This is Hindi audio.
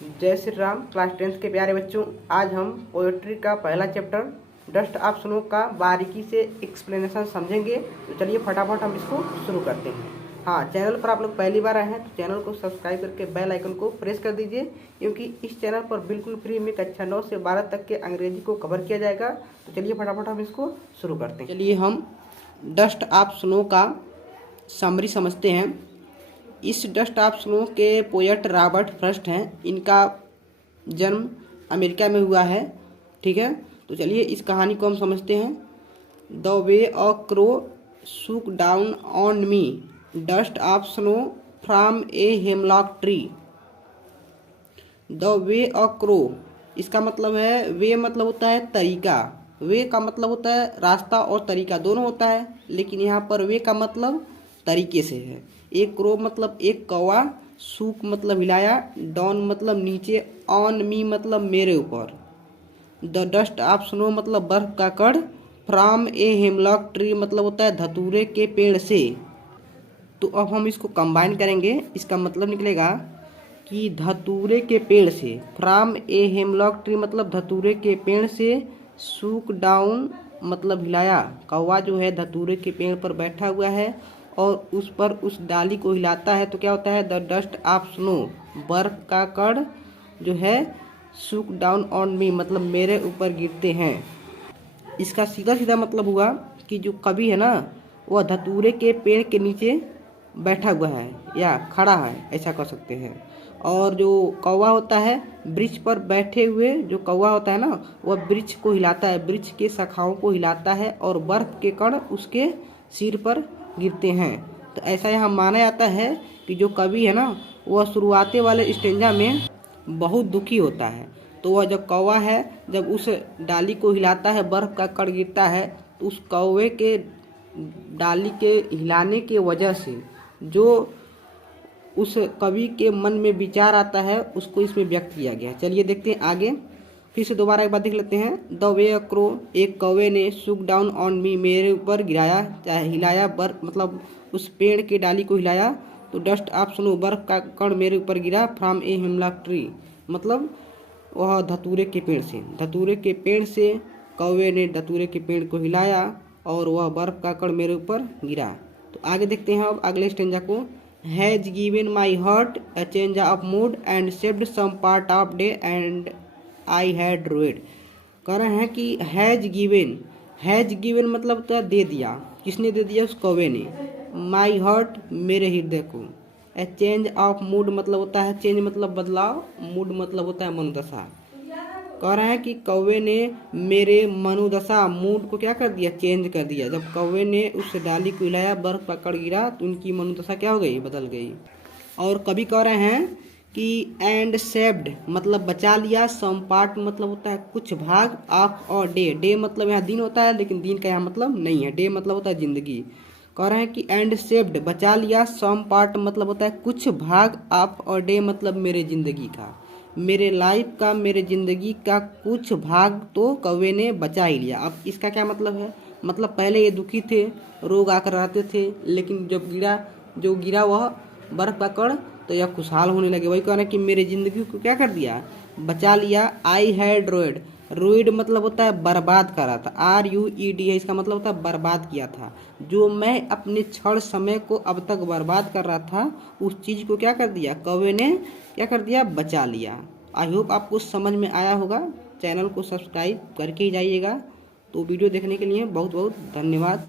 जय श्री राम। क्लास 10th के प्यारे बच्चों, आज हम पोएट्री का पहला चैप्टर डस्ट ऑफ स्नो का बारीकी से एक्सप्लेनेशन समझेंगे। तो चलिए फटाफट हम इसको शुरू करते हैं। हाँ, चैनल पर आप लोग पहली बार आए हैं तो चैनल को सब्सक्राइब करके बेल आइकन को प्रेस कर दीजिए, क्योंकि इस चैनल पर बिल्कुल फ्री में कक्षा 9 से 12 तक के अंग्रेजी को कवर किया जाएगा। तो चलिए फटाफट हम इसको शुरू करते हैं। चलिए हम डस्ट ऑफ स्नो का समरी समझते हैं। इस डस्ट ऑफ स्नो के पोएट रॉबर्ट फ्रॉस्ट हैं। इनका जन्म अमेरिका में हुआ है। ठीक है, तो चलिए इस कहानी को हम समझते हैं। The way a crow shook down on me dust of snow from a hemlock tree. The way a crow, इसका मतलब है, वे मतलब होता है तरीका, वे का मतलब होता है रास्ता और तरीका दोनों होता है, लेकिन यहाँ पर वे का मतलब तरीके से है। एक क्रो मतलब एक कौवा, सूक मतलब हिलाया, डाउन मतलब नीचे, ऑन मी मतलब मेरे ऊपर, द डस्ट ऑफ स्नो मतलब बर्फ का कण, फ्रॉम ए हेमलॉक ट्री मतलब होता है धतूरे के पेड़ से। तो अब हम इसको कंबाइन करेंगे। इसका मतलब निकलेगा कि धतूरे के पेड़ से, फ्रॉम ए हेमलॉक ट्री मतलब धतूरे के पेड़ से, सूक डाउन मतलब हिलाया, कौवा जो है धतूरे के पेड़ पर बैठा हुआ है और उस पर उस डाली को हिलाता है, तो क्या होता है, द डस्ट ऑफ स्नो, बर्फ का कण जो है, सूक डाउन ऑन मी मतलब मेरे ऊपर गिरते हैं। इसका सीधा सीधा मतलब हुआ कि जो कवि है ना, वह धतूरे के पेड़ के नीचे बैठा हुआ है या खड़ा है, ऐसा कर सकते हैं। और जो कौवा होता है, वृक्ष पर बैठे हुए जो कौवा होता है ना, वह वृक्ष को हिलाता है, वृक्ष के शाखाओं को हिलाता है और बर्फ के कण उसके सिर पर गिरते हैं। तो ऐसा यहाँ माना जाता है कि जो कवि है ना, वह शुरुआते वाले स्टेंजा में बहुत दुखी होता है। तो वह जो कौवा है, जब उस डाली को हिलाता है, बर्फ का कण गिरता है, तो उस कौवे के डाली के हिलाने के वजह से जो उस कवि के मन में विचार आता है, उसको इसमें व्यक्त किया गया। चलिए देखते हैं आगे। फिर से दोबारा एक बार देख लेते हैं। द वे अ क्रो, एक कौवे ने, सूक डाउन ऑन मी मेरे ऊपर गिराया, चाहे हिलाया, बर्फ मतलब उस पेड़ के डाली को हिलाया, तो डस्ट ऑफ स्नो बर्फ का कण मेरे ऊपर गिरा, फ्रॉम ए हेमलॉक ट्री मतलब वह धतूरे के पेड़ से, धतूरे के पेड़ से कौवे ने धतूरे के पेड़ को हिलाया और वह बर्फ का कण मेरे ऊपर गिरा। तो आगे देखते हैं अब अगले स्टेंजा को। Has given my heart a change of mood and saved some part of day and I had rued. कह रहे हैं कि हैज गिवन मतलब तो दे दिया, किसने दे दिया, उस कौवे ने, माई हार्ट मेरे हृदय को, ए चेंज ऑफ मूड मतलब होता है, चेंज मतलब बदलाव, मूड मतलब होता है मनोदशा। कह रहे हैं कि कौवे ने मेरे मनोदशा, मूड को क्या कर दिया, चेंज कर दिया। जब कौवे ने उस डाली को हिलाया, बर्फ का कण गिरा, तो उनकी मनोदशा क्या हो गई, बदल गई। और कभी कह रहे हैं कि एंड सेव्ड मतलब बचा लिया, सम पार्ट मतलब होता है कुछ भाग, ऑफ और डे, डे मतलब यहाँ दिन होता है, लेकिन दिन का यहाँ मतलब नहीं है, डे मतलब होता है जिंदगी। कह रहे हैं कि एंड सेव्ड बचा लिया, सम पार्ट मतलब होता है कुछ भाग, ऑफ और डे मतलब मेरे जिंदगी का, मेरे लाइफ का, मेरे जिंदगी का कुछ भाग तो कौवे ने बचा ही लिया। अब इसका क्या मतलब है, मतलब पहले ये दुखी थे, रोग आकर रहते थे, लेकिन जब जो गिरा वह बर्फ का कण, तो यह खुशहाल होने लगे। वही कहना कि मेरे जिंदगी को क्या कर दिया, बचा लिया। आई हैड रोड, रोइड मतलब होता है बर्बाद करा था, RUED है, इसका मतलब होता है बर्बाद किया था। जो मैं अपने क्षण समय को अब तक बर्बाद कर रहा था, उस चीज़ को क्या कर दिया, कौवे ने क्या कर दिया, बचा लिया। आई होप आपको समझ में आया होगा। चैनल को सब्सक्राइब करके ही जाइएगा। तो वीडियो देखने के लिए बहुत बहुत धन्यवाद।